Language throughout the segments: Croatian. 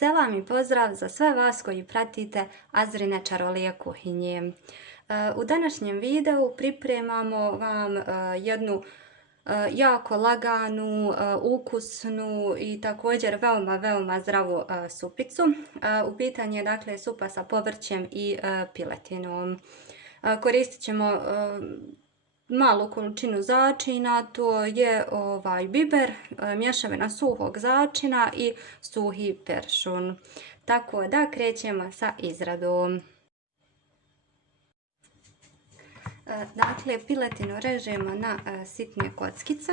Selam i pozdrav za sve vas koji pratite Azrine čarolije kuhinje. U današnjem videu pripremamo vam jednu jako laganu, ukusnu i također veoma zdravu supicu. U pitanju je dakle supa sa povrćem i piletinom. Koristit ćemo malu količinu začina, to je biber, mješavina suhog začina i suhi peršun. Tako da krećemo sa izradom. Dakle, piletinu režemo na sitne kockice.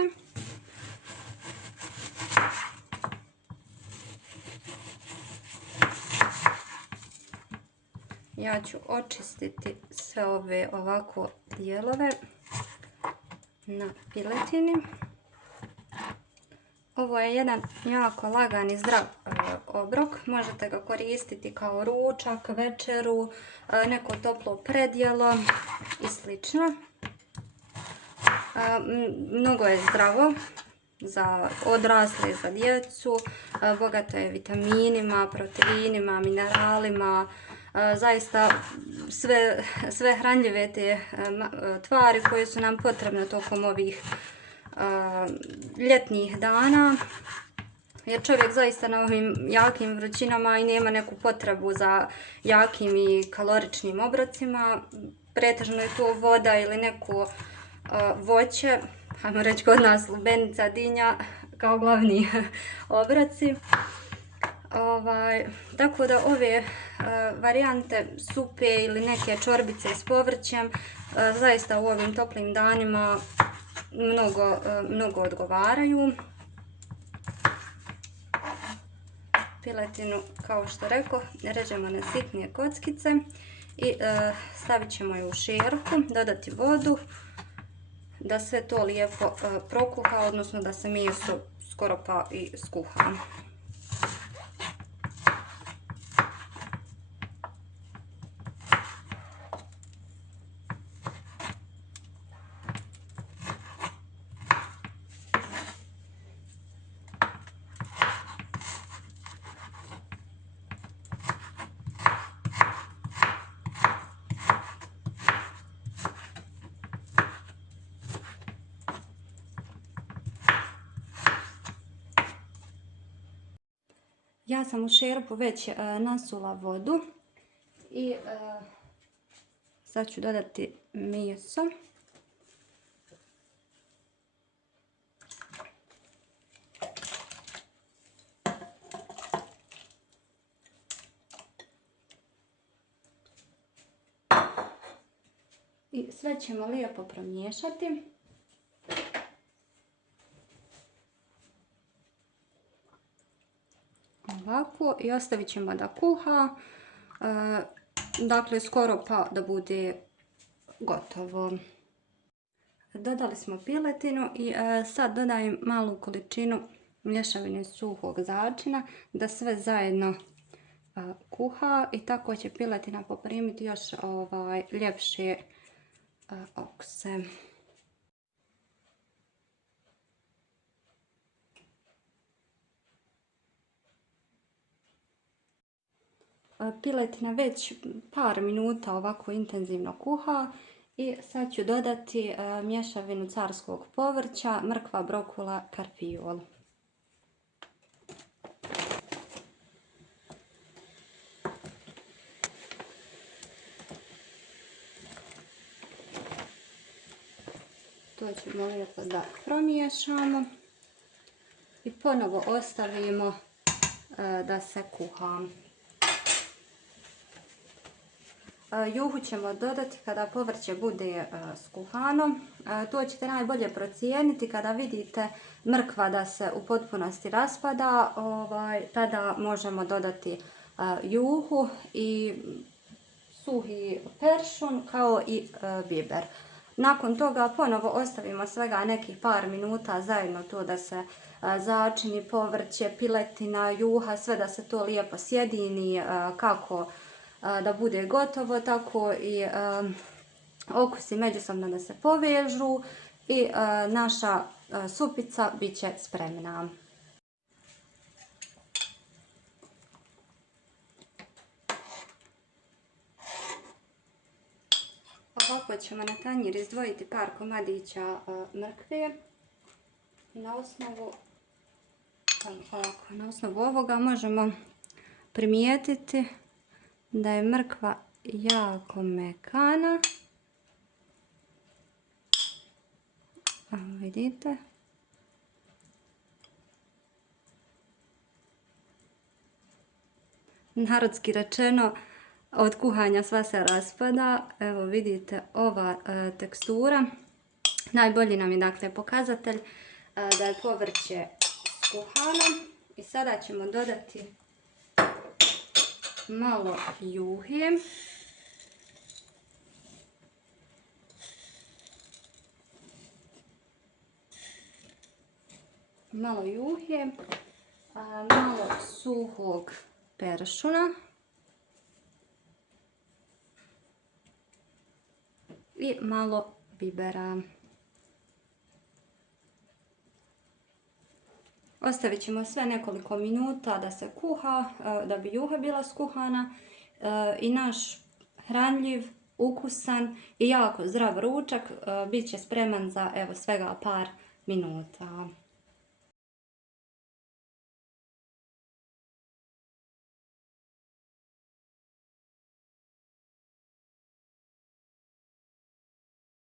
Ja ću očistiti sve ove ovako dijelove na piletini. Ovo je jedan jako lagan i zdrav obrok. Možete ga koristiti kao ručak, večeru, neko toplo predjelo i slično. Mnogo je zdravo za odrasle, za djecu. Bogato je vitaminima, proteinima, mineralima. Zaista sve hranljive te tvari koje su nam potrebne tokom ovih ljetnih dana, jer čovjek zaista na ovim jakim vrućinama i nema neku potrebu za jakim i kaloričnim obrocima. Pretežno je to voda ili neko voće, ajmo reći kod nas lubenica, dinja kao glavni obroci. Tako da ove varijante supe ili neke čorbice s povrćem zaista u ovim toplim danima mnogo odgovaraju. Piletinu, kao što rekoh, režemo na sitnije kockice i stavit ćemo je u šerpu, dodati vodu da sve to lijepo prokuha, odnosno da se meso skoro pa i skuha. Ja sam u šerpu već nasula vodu i sad ću dodati meso. I sve ćemo lijepo promiješati. Ovako, i ostavit ćemo da kuha, dakle skoro pa da bude gotovo. Dodali smo piletinu i sad dodajem malu količinu mješavine suhog začina da sve zajedno kuha i tako će piletina poprimiti još ljepše okuse. Piletina već par minuta ovako intenzivno kuha i sad ću dodati mješavinu carskog povrća, mrkva, brokula, karfiol. To ćemo lijepo da promiješamo i ponovo ostavimo da se kuha. Juhu ćemo dodati kada povrće bude skuhano. To ćete najbolje procijeniti kada vidite mrkva da se u potpunosti raspada. Tada možemo dodati juhu i suhi peršun kao i biber. Nakon toga ponovo ostavimo svega nekih par minuta zajedno to da se začini, povrće, piletina, juha, sve da se to lijepo sjedini kako da bude gotovo, tako i okusi međusobno da se povežu i naša supica bit će spremna. Ovako ćemo na tanjir izdvojiti par komadića mrkve. Na osnovu ovoga možemo primijetiti da je mrkva jako mekana. Vidite. Narodski rečeno, od kuhanja sva se raspada. Evo vidite ova tekstura. Najbolji nam je dakle pokazatelj da je povrće skuhano. I sada ćemo dodati malo juhe. Malo suhog peršuna i malo bibera. Ostavit ćemo sve nekoliko minuta da se kuha, da bi juha bila skuhana i naš hranljiv, ukusan i jako zdrav ručak bit će spreman za evo svega par minuta.